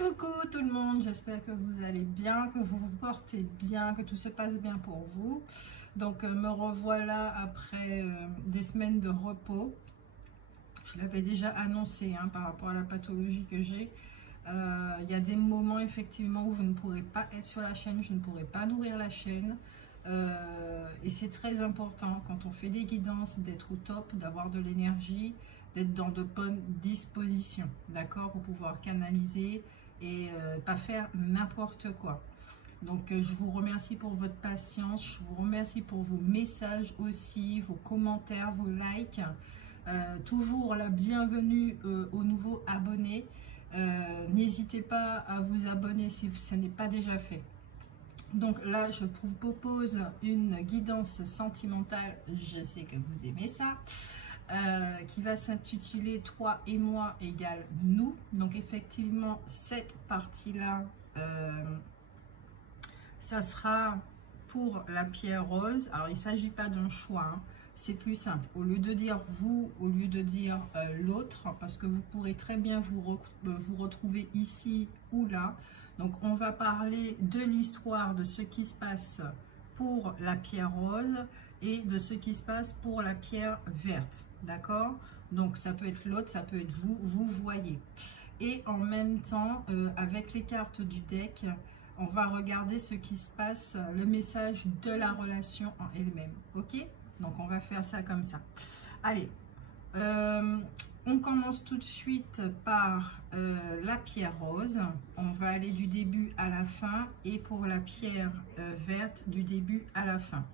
Coucou tout le monde, j'espère que vous allez bien, que vous vous portez bien, que tout se passe bien pour vous. Donc me revoilà après des semaines de repos. Je l'avais déjà annoncé par rapport à la pathologie que j'ai. Il y a des moments effectivement où je ne pourrai pas être sur la chaîne, je ne pourrai pas nourrir la chaîne. Et c'est très important quand on fait des guidances d'être au top, d'avoir de l'énergie, d'être dans de bonnes dispositions, d'accord, pour pouvoir canaliser et pas faire n'importe quoi. Donc je vous remercie pour votre patience, je vous remercie pour vos messages aussi, vos commentaires, vos likes. Toujours la bienvenue aux nouveaux abonnés. N'hésitez pas à vous abonner si ce n'est pas déjà fait. Donc là, je vous propose une guidance sentimentale, je sais que vous aimez ça, qui va s'intituler « Toi et moi égale nous ». Donc effectivement, cette partie-là, ça sera pour la pierre rose. Alors, il ne s'agit pas d'un choix, c'est plus simple. Au lieu de dire vous, au lieu de dire l'autre, parce que vous pourrez très bien vous retrouver ici ou là. Donc, on va parler de l'histoire de ce qui se passe pour la pierre rose et de ce qui se passe pour la pierre verte. D'accord? Donc, ça peut être l'autre, ça peut être vous, vous voyez. Et en même temps, avec les cartes du deck, on va regarder ce qui se passe, le message de la relation en elle-même. Ok? Donc, on va faire ça comme ça. Allez, on commence tout de suite par la pierre rose. On va aller du début à la fin. Et pour la pierre verte, du début à la fin.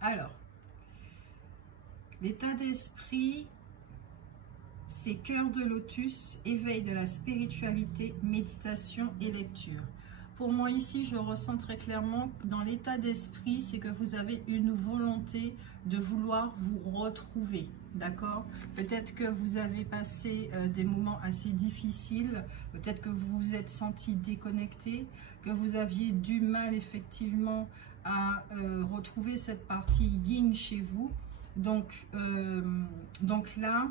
Alors, l'état d'esprit, c'est cœur de lotus, éveil de la spiritualité, méditation et lecture. Pour moi ici, je ressens très clairement dans l'état d'esprit, c'est que vous avez une volonté de vouloir vous retrouver, d'accord? Peut-être que vous avez passé des moments assez difficiles, peut-être que vous vous êtes senti déconnecté, que vous aviez du mal effectivement à retrouver cette partie yin chez vous. Donc là,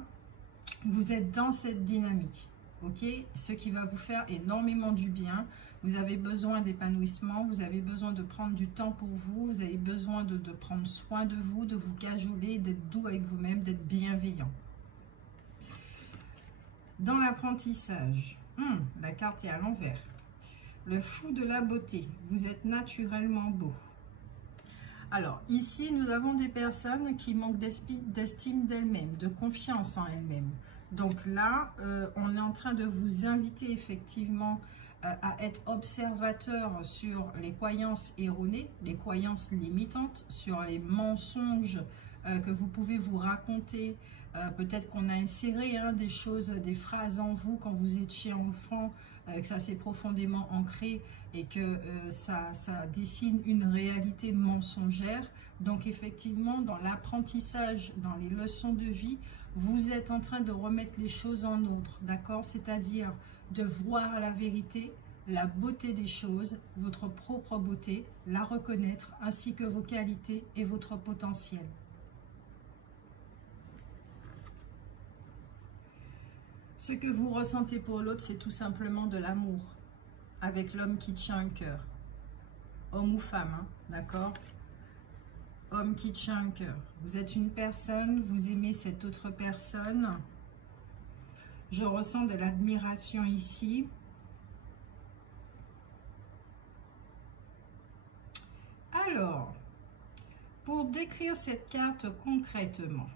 vous êtes dans cette dynamique, ok? Ce qui va vous faire énormément du bien. Vous avez besoin d'épanouissement, vous avez besoin de prendre du temps pour vous, vous avez besoin de prendre soin de vous, de vous cajoler, d'être doux avec vous-même, d'être bienveillant. Dans l'apprentissage, la carte est à l'envers. Le fou de la beauté, vous êtes naturellement beau. Alors, ici, nous avons des personnes qui manquent d'estime d'elles-mêmes, de confiance en elles-mêmes. Donc là, on est en train de vous inviter effectivement à être observateur sur les croyances erronées, les croyances limitantes, sur les mensonges que vous pouvez vous raconter. Peut-être qu'on a inséré des choses, des phrases en vous quand vous étiez enfant, que ça s'est profondément ancré et que ça dessine une réalité mensongère. Donc effectivement, dans l'apprentissage, dans les leçons de vie, vous êtes en train de remettre les choses en ordre, d'accord? C'est-à-dire de voir la vérité, la beauté des choses, votre propre beauté, la reconnaître, ainsi que vos qualités et votre potentiel. Ce que vous ressentez pour l'autre, c'est tout simplement de l'amour, avec l'homme qui tient un cœur. Homme ou femme, d'accord? Homme qui tient un cœur. Vous êtes une personne, vous aimez cette autre personne. Je ressens de l'admiration ici. Alors, pour décrire cette carte concrètement,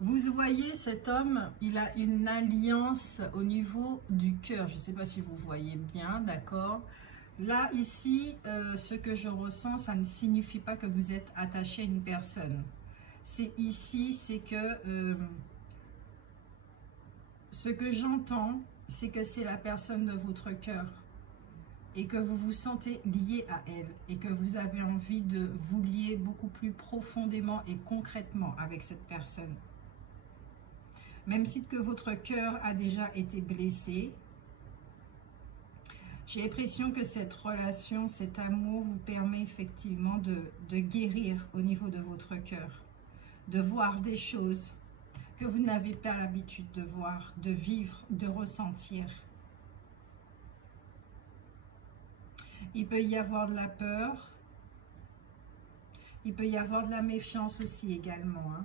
vous voyez cet homme, il a une alliance au niveau du cœur. Je ne sais pas si vous voyez bien, d'accord? Là, ici, ce que je ressens, ça ne signifie pas que vous êtes attaché à une personne. C'est ici, c'est que ce que j'entends, c'est que c'est la personne de votre cœur et que vous vous sentez lié à elle et que vous avez envie de vous lier beaucoup plus profondément et concrètement avec cette personne. Même si que votre cœur a déjà été blessé, j'ai l'impression que cette relation, cet amour vous permet effectivement de guérir au niveau de votre cœur, de voir des choses que vous n'avez pas l'habitude de voir, de vivre, de ressentir. Il peut y avoir de la peur. Il peut y avoir de la méfiance aussi également. Hein.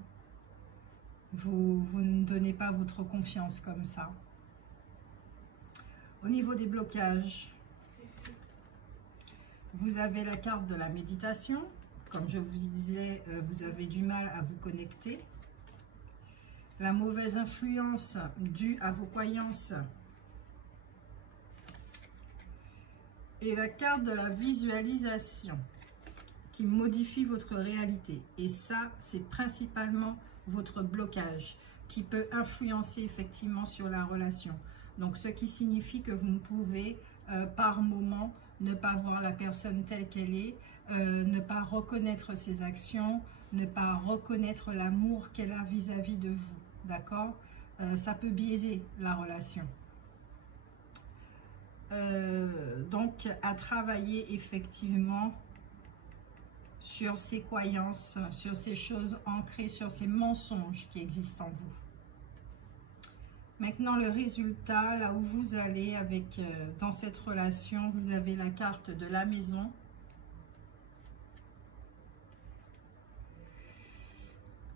Vous ne donnez pas votre confiance comme ça. Au niveau des blocages, vous avez la carte de la méditation. Comme je vous disais, vous avez du mal à vous connecter. La mauvaise influence due à vos croyances. Et la carte de la visualisation qui modifie votre réalité. Et ça, c'est principalement votre blocage qui peut influencer effectivement sur la relation. Donc, ce qui signifie que vous ne pouvez par moment ne pas voir la personne telle qu'elle est, ne pas reconnaître ses actions, ne pas reconnaître l'amour qu'elle a vis-à-vis de vous. D'accord? Ça peut biaiser la relation. Donc, à travailler effectivement sur ces croyances, sur ces choses ancrées, sur ces mensonges qui existent en vous. Maintenant, le résultat, là où vous allez avec dans cette relation, vous avez la carte de la maison.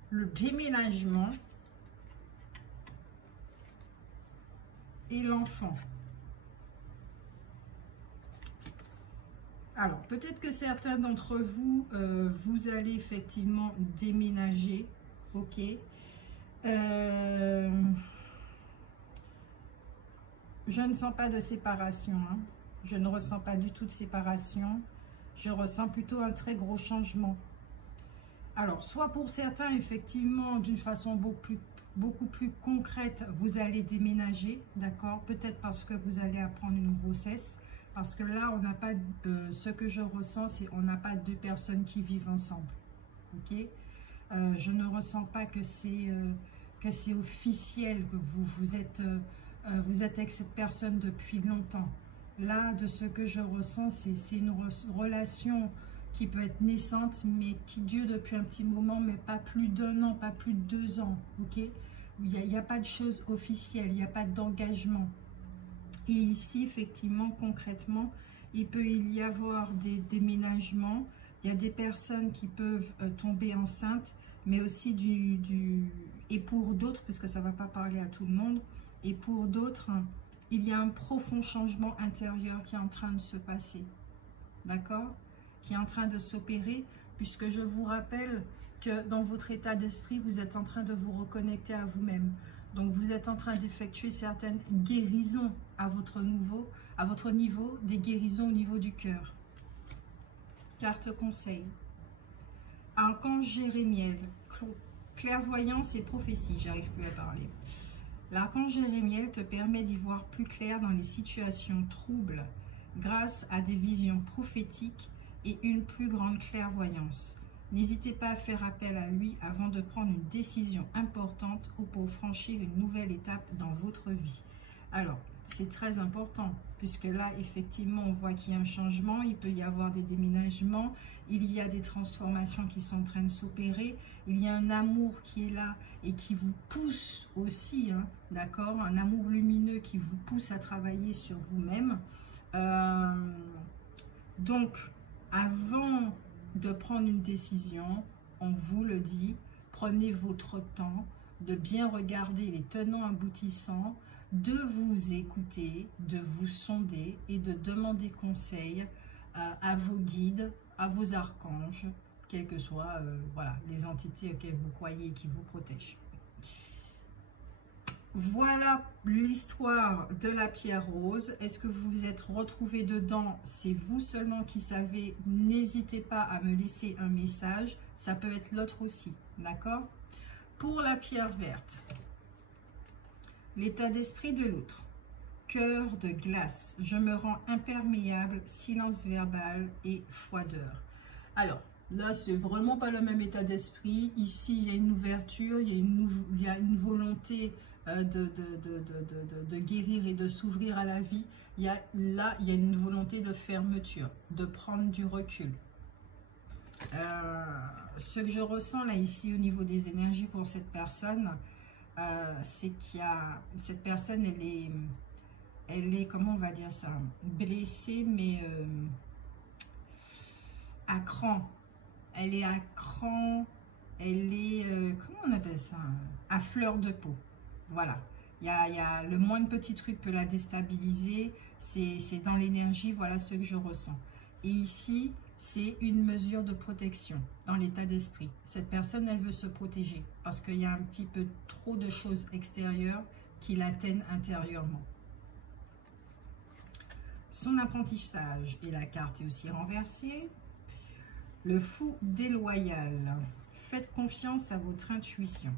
Le déménagement et l'enfant. Alors, peut-être que certains d'entre vous, vous allez effectivement déménager, ok. Je ne sens pas de séparation, hein. Je ne ressens pas du tout de séparation. Je ressens plutôt un très gros changement. Alors, soit pour certains, effectivement, d'une façon beaucoup plus concrète, vous allez déménager, d'accord? Peut-être parce que vous allez apprendre une grossesse. Parce que là, on n'a pas ce que je ressens, c'est on n'a pas deux personnes qui vivent ensemble. Ok, je ne ressens pas que c'est officiel, que vous êtes avec cette personne depuis longtemps. Là, de ce que je ressens, c'est une relation qui peut être naissante, mais qui dure depuis un petit moment, mais pas plus d'1 an, pas plus de 2 ans. Ok, il n'y a pas de choses officielles, il n'y a pas d'engagement. Et ici, effectivement, concrètement, il peut y avoir des déménagements. Il y a des personnes qui peuvent tomber enceintes, mais aussi et pour d'autres, puisque ça ne va pas parler à tout le monde, et pour d'autres, il y a un profond changement intérieur qui est en train de se passer. D'accord? Qui est en train de s'opérer, puisque je vous rappelle que dans votre état d'esprit, vous êtes en train de vous reconnecter à vous-même. Donc, vous êtes en train d'effectuer certaines guérisons à votre niveau, des guérisons au niveau du cœur. Carte conseil. Archange Jérémiel, clairvoyance et prophétie. J'arrive plus à parler. L'archange Jérémiel te permet d'y voir plus clair dans les situations troubles grâce à des visions prophétiques et une plus grande clairvoyance. N'hésitez pas à faire appel à lui avant de prendre une décision importante ou pour franchir une nouvelle étape dans votre vie. Alors, c'est très important, puisque là, effectivement, on voit qu'il y a un changement, il peut y avoir des déménagements, il y a des transformations qui sont en train de s'opérer, il y a un amour qui est là et qui vous pousse aussi, hein, d'accord? Un amour lumineux qui vous pousse à travailler sur vous-même. Donc, avant de prendre une décision, on vous le dit, prenez votre temps de bien regarder les tenants aboutissants, de vous écouter, de vous sonder et de demander conseil à vos guides, à vos archanges, quelles que soient voilà, les entités auxquelles vous croyez et qui vous protègent. Voilà l'histoire de la pierre rose. Est-ce que vous vous êtes retrouvés dedans? C'est vous seulement qui savez. N'hésitez pas à me laisser un message. Ça peut être l'autre aussi, d'accord? Pour la pierre verte, l'état d'esprit de l'autre. Cœur de glace. Je me rends imperméable, silence verbal et froideur. Alors, là, c'est vraiment pas le même état d'esprit. Ici, il y a une ouverture, il y a une volonté de guérir et de s'ouvrir à la vie. Là, il y a une volonté de fermeture, de prendre du recul. Ce que je ressens là, ici, au niveau des énergies pour cette personne, c'est qu'il y a cette personne, elle est, comment on va dire ça, blessée, mais à cran. Elle est à cran, elle est, comment on appelle ça, à fleur de peau. Voilà. Il y a le moindre petit truc peut la déstabiliser. C'est dans l'énergie, voilà ce que je ressens. Et ici, c'est une mesure de protection dans l'état d'esprit. Cette personne, elle veut se protéger parce qu'il y a un petit peu trop de choses extérieures qui l'atteignent intérieurement. Son apprentissage, et la carte est aussi renversée. Le fou déloyal. Faites confiance à votre intuition.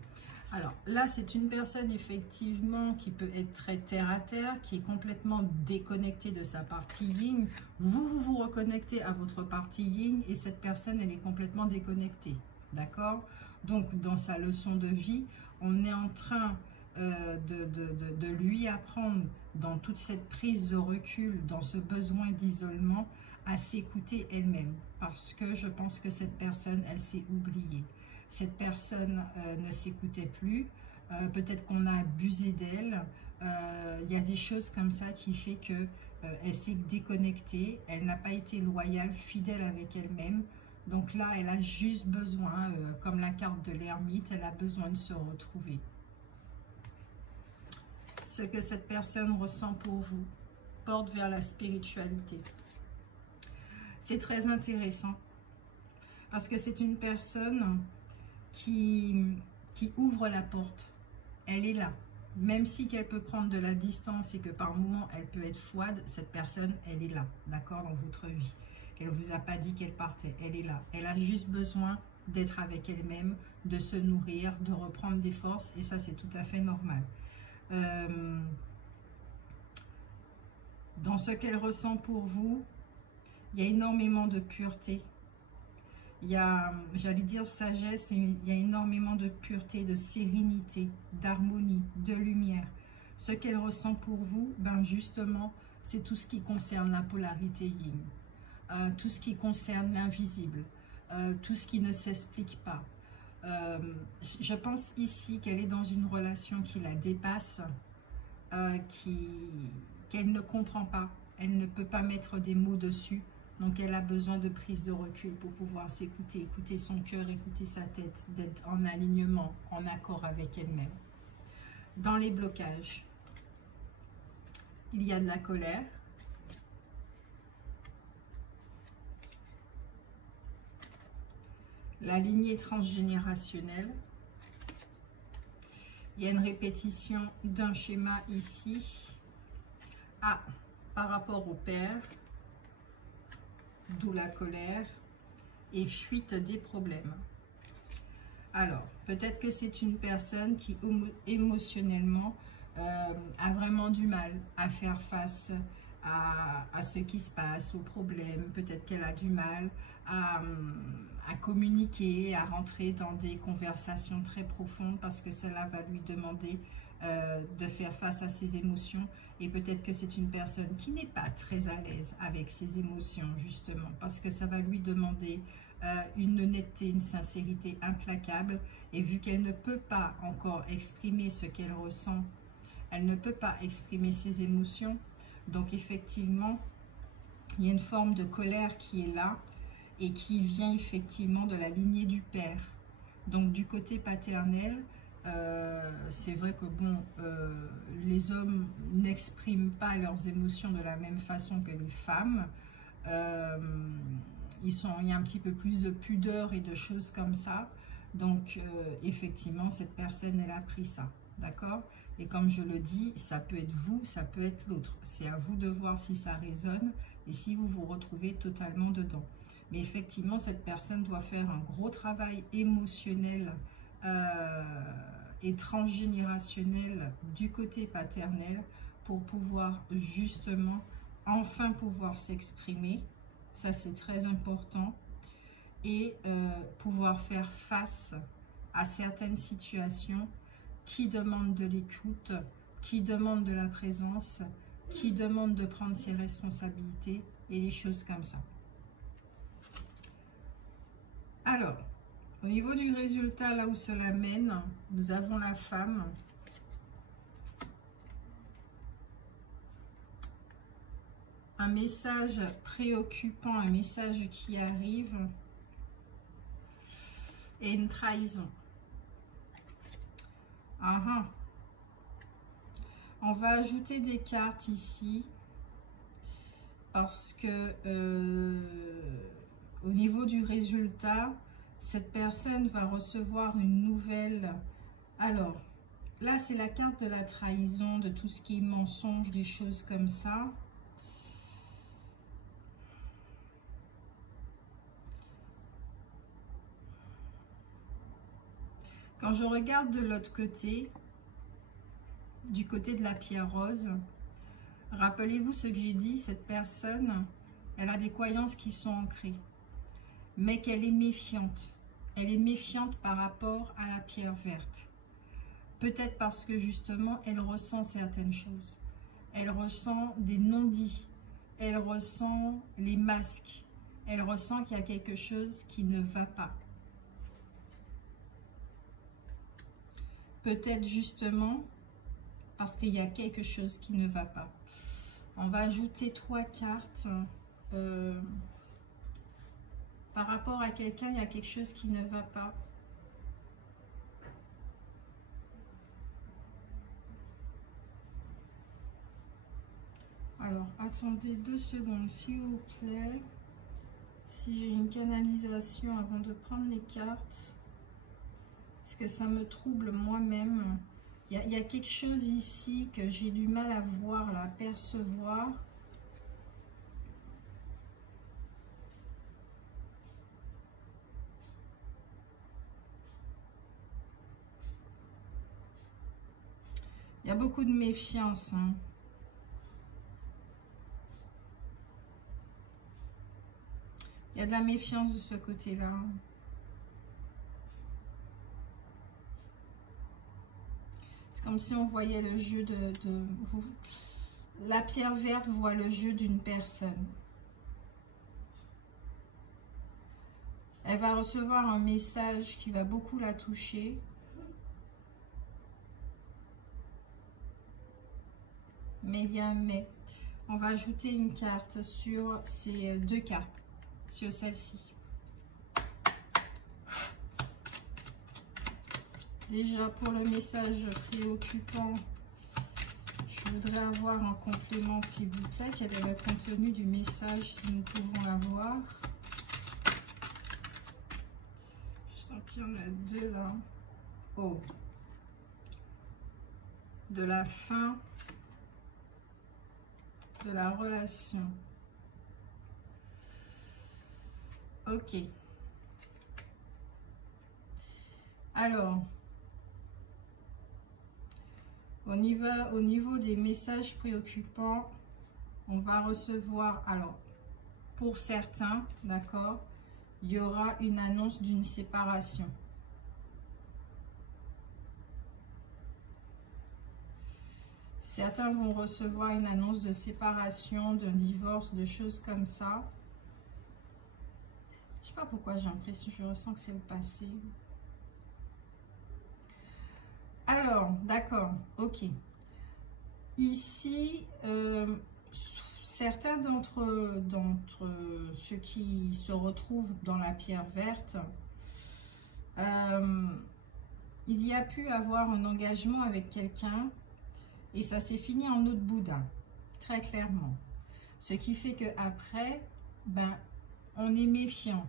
Alors là, c'est une personne effectivement qui peut être très terre à terre, qui est complètement déconnectée de sa partie yin. Vous reconnectez à votre partie yin et cette personne, elle est complètement déconnectée. D'accord? Donc, dans sa leçon de vie, on est en train de lui apprendre dans toute cette prise de recul, dans ce besoin d'isolement, à s'écouter elle-même. Parce que je pense que cette personne, elle s'est oubliée. Cette personne ne s'écoutait plus, peut-être qu'on a abusé d'elle, il y a des choses comme ça qui fait que elle s'est déconnectée, elle n'a pas été loyale, fidèle avec elle-même, donc là elle a juste besoin, comme la carte de l'ermite, elle a besoin de se retrouver. Ce que cette personne ressent pour vous porte vers la spiritualité. C'est très intéressant, parce que c'est une personne qui ouvre la porte. Elle est là. Même si qu'elle peut prendre de la distance et que par moments elle peut être froide, cette personne, elle est là, d'accord, dans votre vie. Elle ne vous a pas dit qu'elle partait, elle est là. Elle a juste besoin d'être avec elle-même, de se nourrir, de reprendre des forces, et ça c'est tout à fait normal. Dans ce qu'elle ressent pour vous, il y a énormément de pureté. Il y a, j'allais dire sagesse, il y a énormément de pureté, de sérénité, d'harmonie, de lumière. Ce qu'elle ressent pour vous, ben justement, c'est tout ce qui concerne la polarité yin, tout ce qui concerne l'invisible, tout ce qui ne s'explique pas. Je pense ici qu'elle est dans une relation qui la dépasse, qu'elle ne comprend pas, elle ne peut pas mettre des mots dessus. Donc, elle a besoin de prise de recul pour pouvoir s'écouter, écouter son cœur, écouter sa tête, d'être en alignement, en accord avec elle-même. Dans les blocages, il y a de la colère. La lignée transgénérationnelle. Il y a une répétition d'un schéma ici. Par rapport au père. D'où la colère et fuite des problèmes. Alors, peut-être que c'est une personne qui émotionnellement a vraiment du mal à faire face à ce qui se passe, aux problèmes. Peut-être qu'elle a du mal à communiquer, à rentrer dans des conversations très profondes parce que cela va lui demander de faire face à ses émotions. Et peut-être que c'est une personne qui n'est pas très à l'aise avec ses émotions, justement, parce que ça va lui demander une honnêteté, une sincérité implacable. Et vu qu'elle ne peut pas encore exprimer ce qu'elle ressent, elle ne peut pas exprimer ses émotions. Donc effectivement, il y a une forme de colère qui est là et qui vient effectivement de la lignée du père. Donc du côté paternel, c'est vrai que bon, les hommes n'expriment pas leurs émotions de la même façon que les femmes. Il y a un petit peu plus de pudeur et de choses comme ça. Donc effectivement, cette personne, elle a pris ça, d'accord? Et comme je le dis, ça peut être vous, ça peut être l'autre. C'est à vous de voir si ça résonne et si vous vous retrouvez totalement dedans. Mais effectivement, cette personne doit faire un gros travail émotionnel et transgénérationnel du côté paternel pour pouvoir justement enfin pouvoir s'exprimer. Ça, c'est très important. Et pouvoir faire face à certaines situations qui demandent de l'écoute, qui demandent de la présence, qui demandent de prendre ses responsabilités et des choses comme ça. Alors, Au niveau du résultat, là où cela mène, nous avons la femme. Un message préoccupant, un message qui arrive. Et une trahison. On va ajouter des cartes ici. Parce que au niveau du résultat, cette personne va recevoir une nouvelle. Alors, là, c'est la carte de la trahison, de tout ce qui est mensonge, des choses comme ça. Quand je regarde de l'autre côté, du côté de la pierre rose, rappelez-vous ce que j'ai dit, cette personne, elle a des croyances qui sont ancrées, mais qu'elle est méfiante. Elle est méfiante par rapport à la pierre verte. Peut-être parce que justement, elle ressent certaines choses. Elle ressent des non-dits. Elle ressent les masques. Elle ressent qu'il y a quelque chose qui ne va pas. Peut-être justement parce qu'il y a quelque chose qui ne va pas. On va ajouter 3 cartes. Par rapport à quelqu'un, il y a quelque chose qui ne va pas. Alors, attendez 2 secondes, s'il vous plaît. Si j'ai une canalisation avant de prendre les cartes. Parce que ça me trouble moi-même. Il y a quelque chose ici que j'ai du mal à voir, à percevoir. Il y a beaucoup de méfiance. Il y a de la méfiance de ce côté-là. C'est comme si on voyait le jeu la pierre verte voit le jeu d'une personne. Elle va recevoir un message qui va beaucoup la toucher. Mais il y a un mais. On va ajouter une carte sur ces 2 cartes, sur celle-ci. Déjà pour le message préoccupant, je voudrais avoir un complément s'il vous plaît. Quel est le contenu du message si nous pouvons l'avoir? Je sens qu'il y en a 2 là. Oh. De la fin de la relation. Ok. Alors, au niveau des messages préoccupants, on va recevoir, alors, pour certains, d'accord, il y aura une annonce d'une séparation. Certains vont recevoir une annonce de séparation, d'un divorce, de choses comme ça. Je sais pas pourquoi j'ai l'impression, je ressens que c'est le passé. Alors, d'accord, ok. Ici, certains d'entre ceux qui se retrouvent dans la pierre verte, il y a pu avoir un engagement avec quelqu'un et ça s'est fini en eau de boudin, très clairement. Ce qui fait qu'après, ben, on est méfiant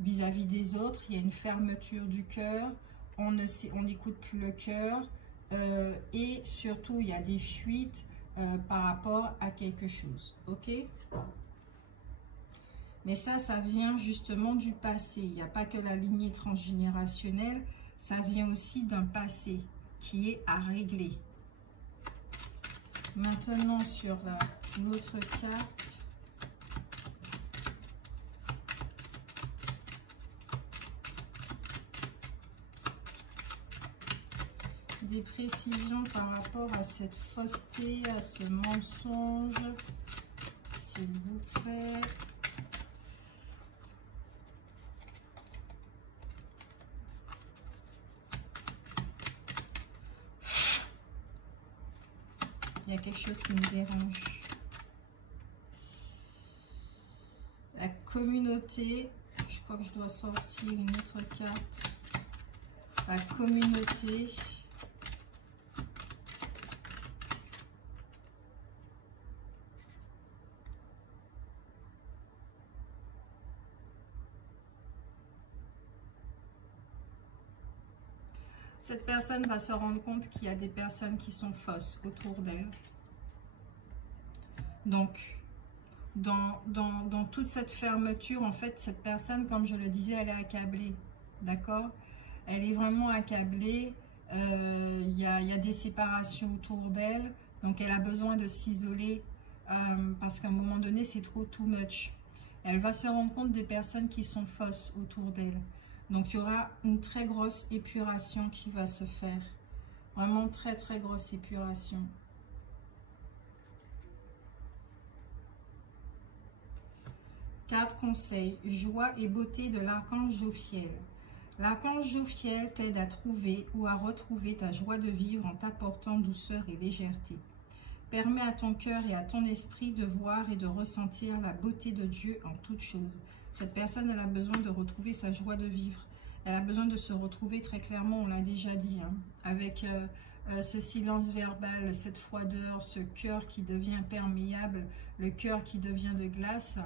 vis-à-vis des autres, il y a une fermeture du cœur, on n'écoute plus le cœur et surtout il y a des fuites par rapport à quelque chose, ok? Mais ça vient justement du passé, il n'y a pas que la lignée transgénérationnelle, ça vient aussi d'un passé qui est à régler. Maintenant sur l'autre carte, des précisions par rapport à cette fausseté, à ce mensonge, s'il vous plaît. Il y a quelque chose qui me dérange. La communauté. Je crois que je dois sortir une autre carte. La communauté. Cette personne va se rendre compte qu'il y a des personnes qui sont fausses autour d'elle. Donc, dans toute cette fermeture, en fait, cette personne, comme je le disais, elle est accablée. D'accord? Elle est vraiment accablée. Il y a des séparations autour d'elle. Donc, elle a besoin de s'isoler parce qu'à un moment donné, c'est trop too much. Elle va se rendre compte des personnes qui sont fausses autour d'elle. Donc, il y aura une très grosse épuration qui va se faire. Vraiment très, très grosse épuration. Carte conseil. Joie et beauté de l'archange Jophiel. L'archange Jophiel t'aide à trouver ou à retrouver ta joie de vivre en t'apportant douceur et légèreté. Permets à ton cœur et à ton esprit de voir et de ressentir la beauté de Dieu en toutes choses. Cette personne, elle a besoin de retrouver sa joie de vivre. Elle a besoin de se retrouver très clairement, on l'a déjà dit, hein, avec ce silence verbal, cette froideur, ce cœur qui devient imperméable, le cœur qui devient de glace.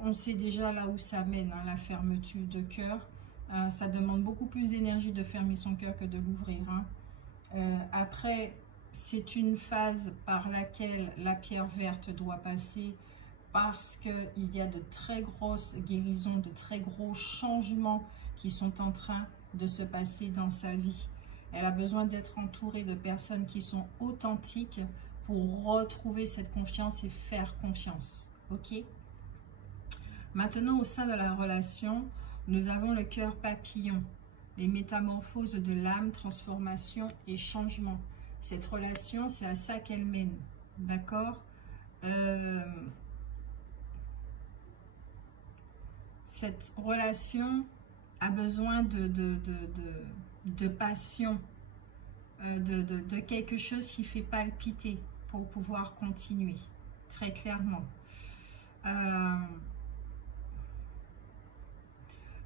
On sait déjà là où ça mène, hein, la fermeture de cœur. Ça demande beaucoup plus d'énergie de fermer son cœur que de l'ouvrir. Hein. Après, c'est une phase par laquelle la pierre verte doit passer parce qu'il y a de très grosses guérisons, de très gros changements qui sont en train de se passer dans sa vie. Elle a besoin d'être entourée de personnes qui sont authentiques pour retrouver cette confiance et faire confiance. Ok? Maintenant, au sein de la relation, nous avons le cœur papillon, les métamorphoses de l'âme, transformation et changement. Cette relation, c'est à ça qu'elle mène. D'accord? Cette relation a besoin de passion, de quelque chose qui fait palpiter pour pouvoir continuer, très clairement.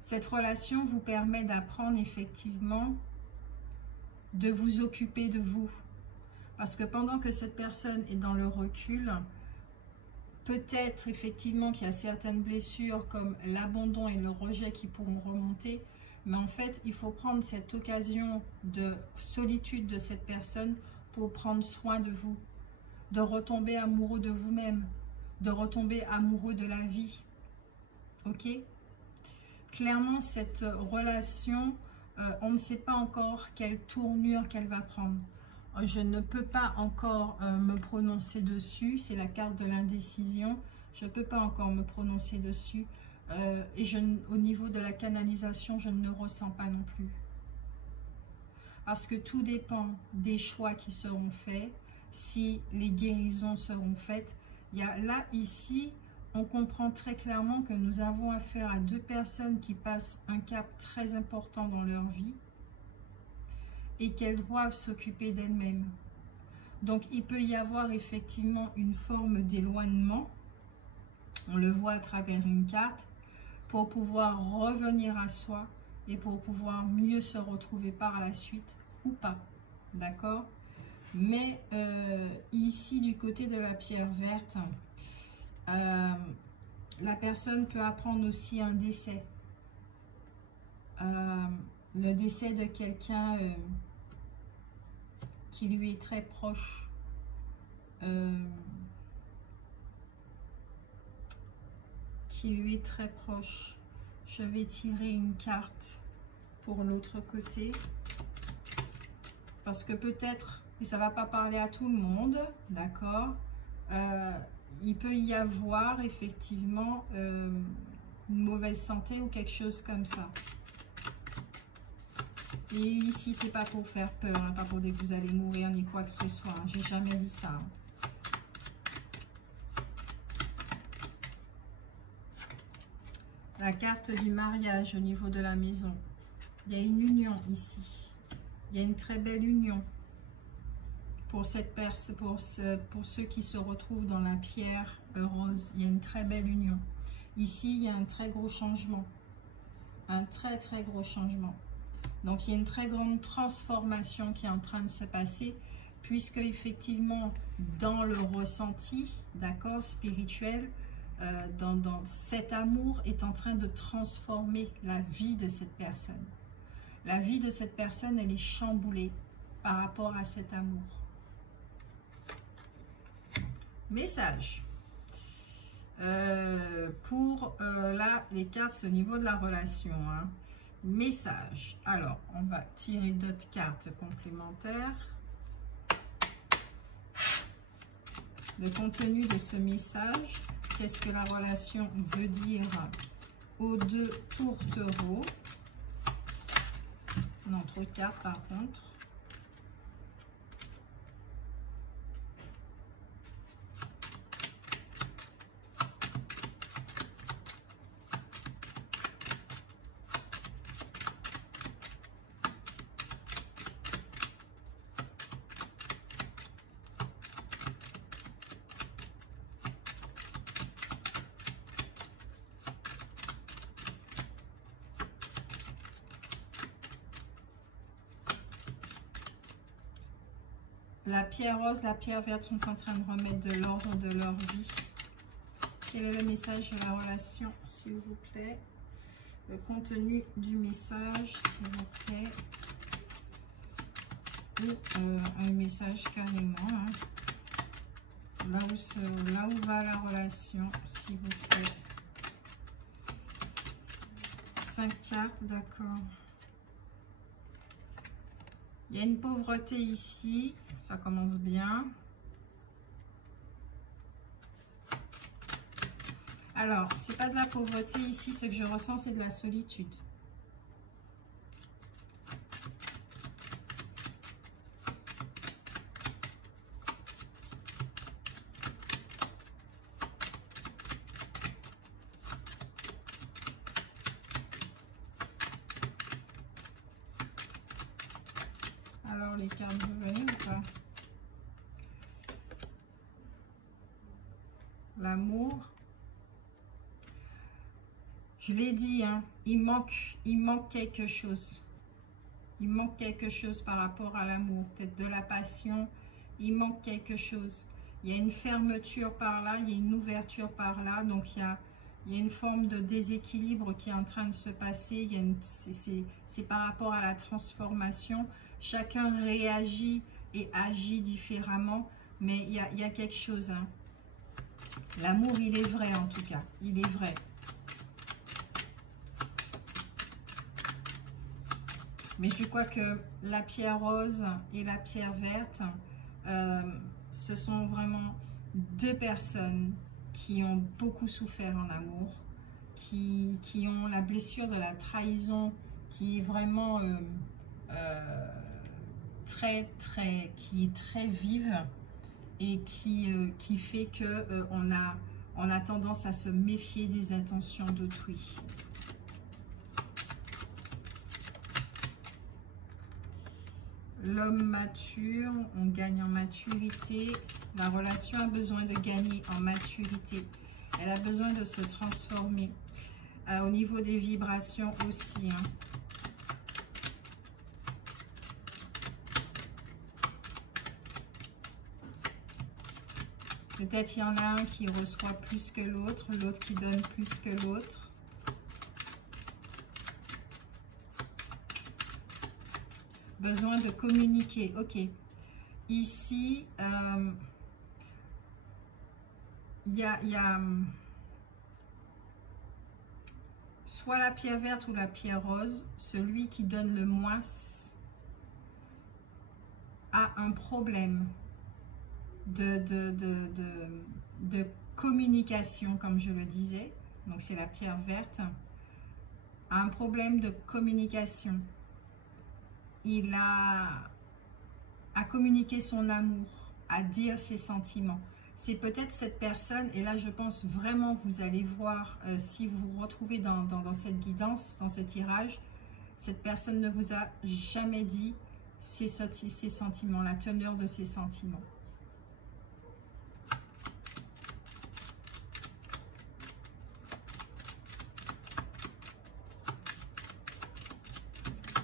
Cette relation vous permet d'apprendre effectivement de vous occuper de vous. Parce que pendant que cette personne est dans le recul, peut-être effectivement qu'il y a certaines blessures comme l'abandon et le rejet qui pourront remonter. Mais en fait, il faut prendre cette occasion de solitude de cette personne pour prendre soin de vous. De retomber amoureux de vous-même. De retomber amoureux de la vie. Ok ? Clairement, cette relation, on ne sait pas encore quelle tournure qu'elle va prendre. Je ne peux pas encore me prononcer dessus. C'est la carte de l'indécision. Je ne peux pas encore me prononcer dessus. Et au niveau de la canalisation, je ne le ressens pas non plus. Parce que tout dépend des choix qui seront faits, si les guérisons seront faites. Il y a là, ici, on comprend très clairement que nous avons affaire à deux personnes qui passent un cap très important dans leur vie et qu'elles doivent s'occuper d'elles-mêmes. Donc, il peut y avoir effectivement une forme d'éloignement, on le voit à travers une carte, pour pouvoir revenir à soi et pour pouvoir mieux se retrouver par la suite ou pas, d'accord? Mais ici, du côté de la pierre verte, la personne peut apprendre aussi un décès. Le décès de quelqu'un qui lui est très proche. Je vais tirer une carte pour l'autre côté. Parce que peut-être, et ça ne va pas parler à tout le monde, d'accord, il peut y avoir effectivement une mauvaise santé ou quelque chose comme ça. Et ici, c'est pas pour faire peur, hein, pas pour dire que vous allez mourir ni quoi que ce soit. Hein, j'ai jamais dit ça. Hein. La carte du mariage au niveau de la maison. Il y a une union ici. Il y a une très belle union. pour pour ceux qui se retrouvent dans la pierre rose, il y a une très belle union. Ici, il y a un très gros changement. Un très gros changement. Donc, il y a une très grande transformation qui est en train de se passer, puisque effectivement, dans le ressenti, d'accord, spirituel, dans cet amour est en train de transformer la vie de cette personne. La vie de cette personne, elle est chamboulée par rapport à cet amour. Message. Pour là, les cartes, c'est au niveau de la relation. Hein. Message. Alors, on va tirer d'autres cartes complémentaires. Le contenu de ce message. Qu'est-ce que la relation veut dire aux deux tourtereaux? Non, trop de cartes par contre. La pierre rose, la pierre verte sont en train de remettre de l'ordre de leur vie. Quel est le message de la relation, s'il vous plaît? Le contenu du message, s'il vous plaît. Ou un message carrément. Hein. Là où va la relation, s'il vous plaît. 5 cartes, d'accord. Il y a une pauvreté ici. Ça commence bien. Alors, c'est pas de la pauvreté ici. Ce que je ressens, c'est de la solitude. Alors, les cartes vont venir ou pas? L'amour. Je l'ai dit, hein, il manque quelque chose. Il manque quelque chose par rapport à l'amour. Peut-être de la passion. Il manque quelque chose. Il y a une fermeture par là, il y a une ouverture par là. Donc, il y a une forme de déséquilibre qui est en train de se passer. C'est par rapport à la transformation. Chacun réagit et agit différemment. Mais il y a quelque chose. Hein. L'amour, il est vrai en tout cas. Il est vrai. Mais je crois que la pierre rose et la pierre verte, ce sont vraiment deux personnes qui ont beaucoup souffert en amour, qui ont la blessure de la trahison qui est vraiment qui est très vive et qui fait que on a tendance à se méfier des intentions d'autrui. L'homme mature, on gagne en maturité. La relation a besoin de gagner en maturité. Elle a besoin de se transformer. Au niveau des vibrations aussi. Hein. Peut-être il y en a un qui reçoit plus que l'autre, l'autre qui donne plus que l'autre. Besoin de communiquer, ok. Ici, il y a soit la pierre verte ou la pierre rose. Celui qui donne le moins a un problème de communication, comme je le disais. Donc, c'est la pierre verte. A un problème de communication. Il a communiqué son amour, à dire ses sentiments. C'est peut-être cette personne, et là je pense vraiment, vous allez voir, si vous vous retrouvez dans cette guidance, dans ce tirage, cette personne ne vous a jamais dit ses sentiments, la teneur de ses sentiments.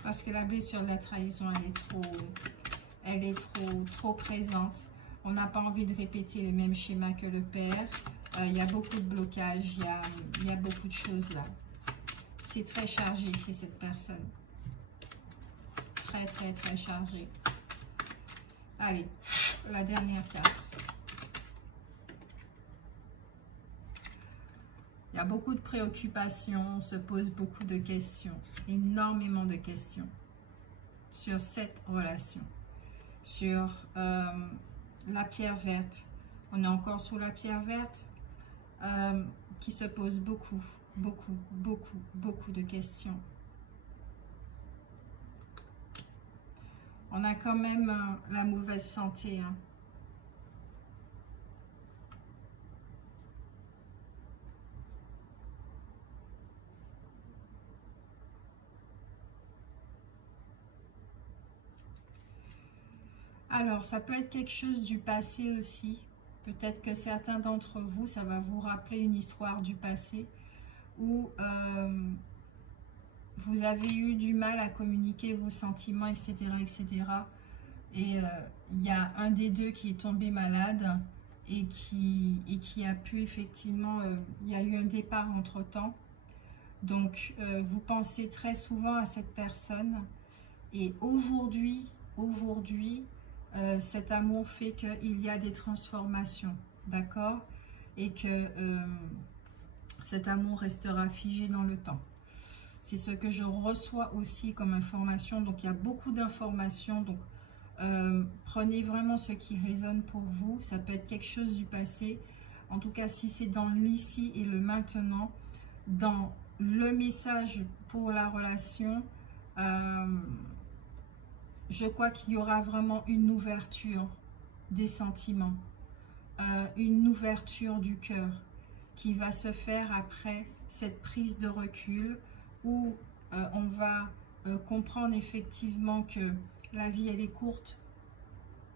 Parce que la blessure de la trahison, elle est trop présente. On n'a pas envie de répéter les mêmes schémas que le père. Il y a beaucoup de blocages, il y a beaucoup de choses là. C'est très chargé chez cette personne. Très, très, très chargé. Allez, la dernière carte. Il y a beaucoup de préoccupations, on se pose beaucoup de questions, énormément de questions sur cette relation, sur la pierre verte. On est encore sous la pierre verte qui se pose beaucoup de questions. On a quand même la mauvaise santé, hein. Alors, ça peut être quelque chose du passé aussi. Peut-être que certains d'entre vous, ça va vous rappeler une histoire du passé où vous avez eu du mal à communiquer vos sentiments, etc. etc. Et il y a un des deux qui est tombé malade et qui a pu effectivement... il y a eu un départ entre-temps. Donc, vous pensez très souvent à cette personne. Et aujourd'hui, cet amour fait qu'il y a des transformations, d'accord? Et que cet amour restera figé dans le temps. C'est ce que je reçois aussi comme information. Donc, il y a beaucoup d'informations. Donc, prenez vraiment ce qui résonne pour vous. Ça peut être quelque chose du passé. En tout cas, si c'est dans l'ici et le maintenant, dans le message pour la relation, je crois qu'il y aura vraiment une ouverture des sentiments, une ouverture du cœur qui va se faire après cette prise de recul où on va comprendre effectivement que la vie elle est courte.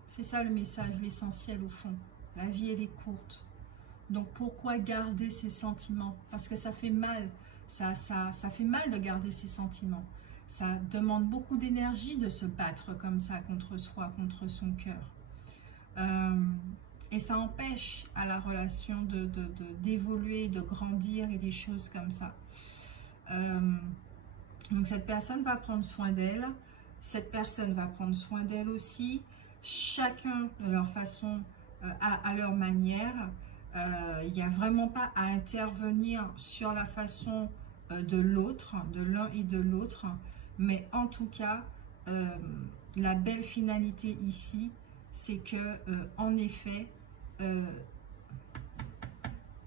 C'est ça le message, l'essentiel au fond. La vie elle est courte. Donc pourquoi garder ces sentiments? Parce que ça fait mal. Ça fait mal de garder ces sentiments. Ça demande beaucoup d'énergie de se battre comme ça contre soi, contre son cœur. Et ça empêche à la relation d'évoluer, de grandir et des choses comme ça. Donc cette personne va prendre soin d'elle. Cette personne va prendre soin d'elle aussi. Chacun de leur façon, à leur manière. Il n'y a vraiment pas à intervenir sur la façon de l'autre, de l'un et de l'autre. Mais en tout cas, la belle finalité ici, c'est que en effet, il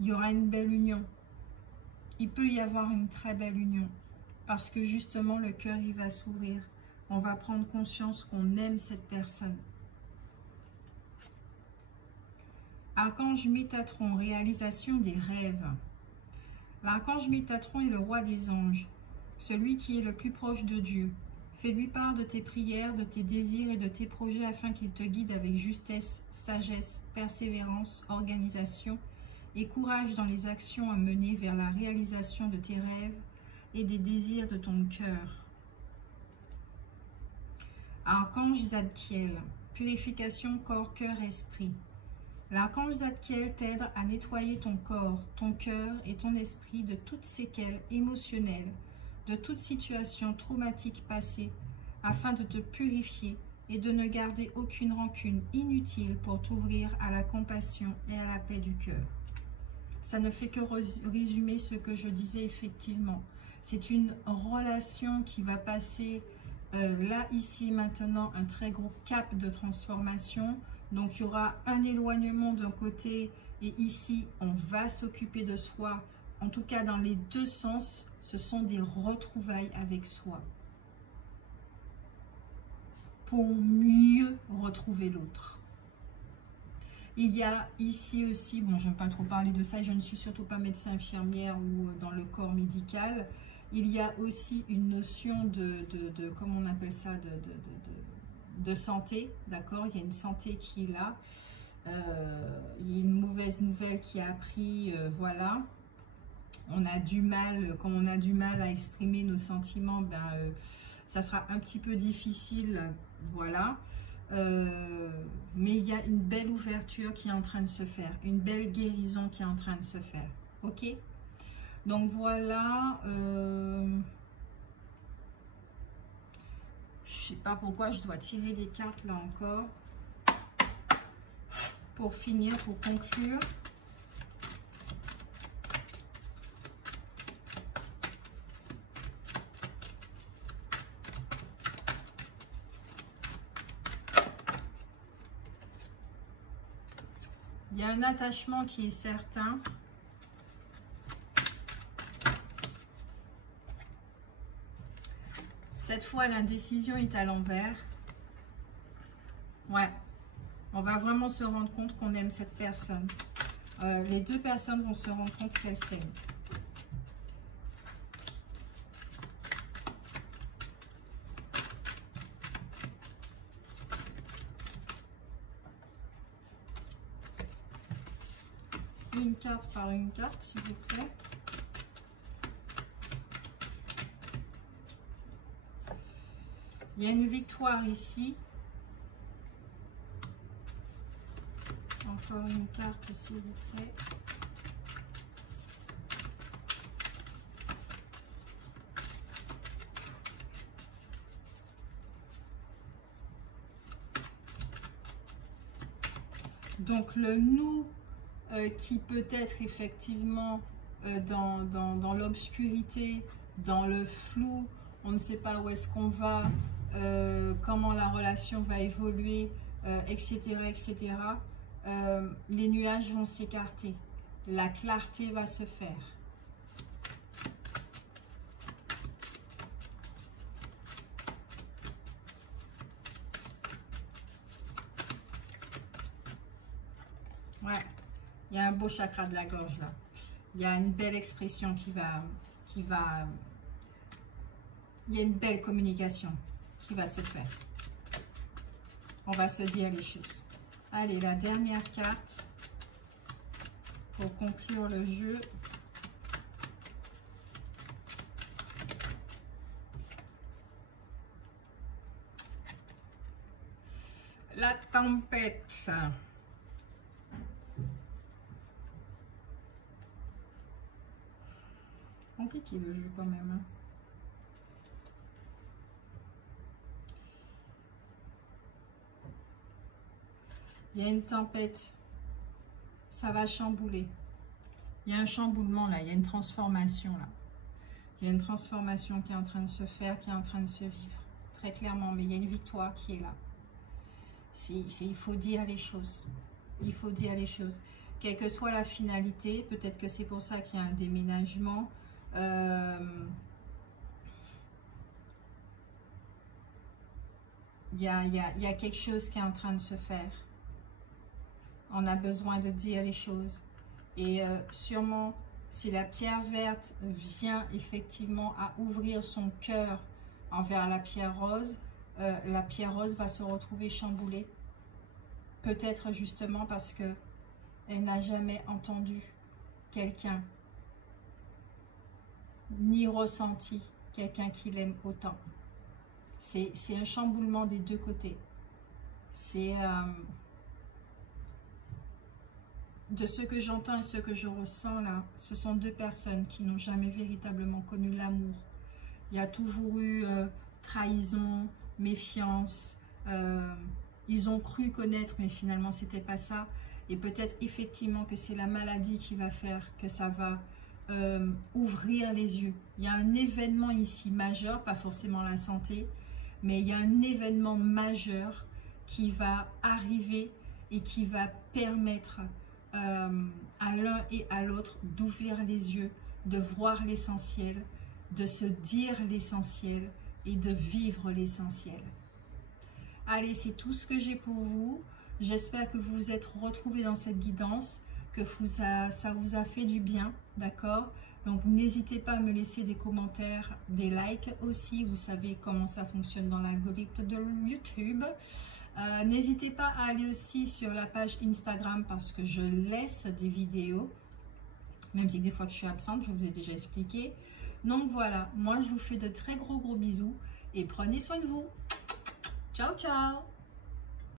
y aura une belle union. Il peut y avoir une très belle union. Parce que justement, le cœur, il va s'ouvrir. On va prendre conscience qu'on aime cette personne. Archange Métatron, réalisation des rêves. L'archange Métatron est le roi des anges, celui qui est le plus proche de Dieu. Fais-lui part de tes prières, de tes désirs et de tes projets afin qu'il te guide avec justesse, sagesse, persévérance, organisation et courage dans les actions à mener vers la réalisation de tes rêves et des désirs de ton cœur. Archange Zadkiel, purification corps, cœur, esprit. L'archange Zadkiel t'aide à nettoyer ton corps, ton cœur et ton esprit de toutes séquelles émotionnelles, de toute situation traumatique passée, afin de te purifier et de ne garder aucune rancune inutile pour t'ouvrir à la compassion et à la paix du cœur. Ça ne fait que résumer ce que je disais effectivement. C'est une relation qui va passer là, ici, maintenant, un très gros cap de transformation. Donc, il y aura un éloignement d'un côté et ici, on va s'occuper de soi. En tout cas, dans les deux sens, ce sont des retrouvailles avec soi. Pour mieux retrouver l'autre. Il y a ici aussi, bon, je n'aime pas trop parler de ça, je ne suis surtout pas médecin infirmière ou dans le corps médical. Il y a aussi une notion comment on appelle ça, de santé, d'accord? Il y a une santé qui est là. Il y a une mauvaise nouvelle qui a appris, voilà. On a du mal, quand on a du mal à exprimer nos sentiments, ben, ça sera un petit peu difficile, voilà. Mais il y a une belle ouverture qui est en train de se faire, une belle guérison qui est en train de se faire, ok? Donc voilà, je sais pas pourquoi je dois tirer des cartes là encore, pour finir, pour conclure. Il y a un attachement qui est certain. Cette fois, l'indécision est à l'envers. Ouais. On va vraiment se rendre compte qu'on aime cette personne. Les deux personnes vont se rendre compte qu'elles s'aiment. Une carte par une carte, s'il vous plaît. Il y a une victoire ici. Encore une carte, s'il vous plaît. Donc le nous qui peut être effectivement dans l'obscurité, dans le flou, on ne sait pas où est-ce qu'on va, comment la relation va évoluer, etc., etc. Les nuages vont s'écarter, la clarté va se faire. Ouais, il y a un beau chakra de la gorge là. Il y a une belle expression il y a une belle communication qui va se faire. On va se dire les choses. Allez, la dernière carte pour conclure le jeu. La tempête. Compliqué le jeu quand même. Hein. Il y a une tempête. Ça va chambouler. Il y a un chamboulement là. Il y a une transformation là. Il y a une transformation qui est en train de se faire, qui est en train de se vivre. Très clairement. Mais il y a une victoire qui est là. Il faut dire les choses. Il faut dire les choses. Quelle que soit la finalité, peut-être que c'est pour ça qu'il y a un déménagement. Il y a quelque chose qui est en train de se faire. On a besoin de dire les choses. Et sûrement, si la pierre verte vient effectivement à ouvrir son cœur envers la pierre rose va se retrouver chamboulée. Peut-être justement parce que elle n'a jamais entendu quelqu'un, ni ressenti quelqu'un qui l'aime autant. C'est un chamboulement des deux côtés. C'est de ce que j'entends et ce que je ressens là, ce sont deux personnes qui n'ont jamais véritablement connu l'amour. Il y a toujours eu trahison, méfiance. Ils ont cru connaître, mais finalement c'était pas ça. Et peut-être effectivement que c'est la maladie qui va faire que ça va ouvrir les yeux. Il y a un événement ici majeur, pas forcément la santé, mais il y a un événement majeur qui va arriver et qui va permettre à l'un et à l'autre d'ouvrir les yeux, de voir l'essentiel, de se dire l'essentiel et de vivre l'essentiel. Allez, c'est tout ce que j'ai pour vous. J'espère que vous vous êtes retrouvés dans cette guidance. que ça vous a fait du bien, d'accord? Donc n'hésitez pas à me laisser des commentaires, des likes aussi, vous savez comment ça fonctionne dans l'algorithme de YouTube. N'hésitez pas à aller aussi sur la page Instagram parce que je laisse des vidéos, même si des fois que je suis absente, je vous ai déjà expliqué. Donc voilà, moi je vous fais de très gros bisous et prenez soin de vous. Ciao, ciao!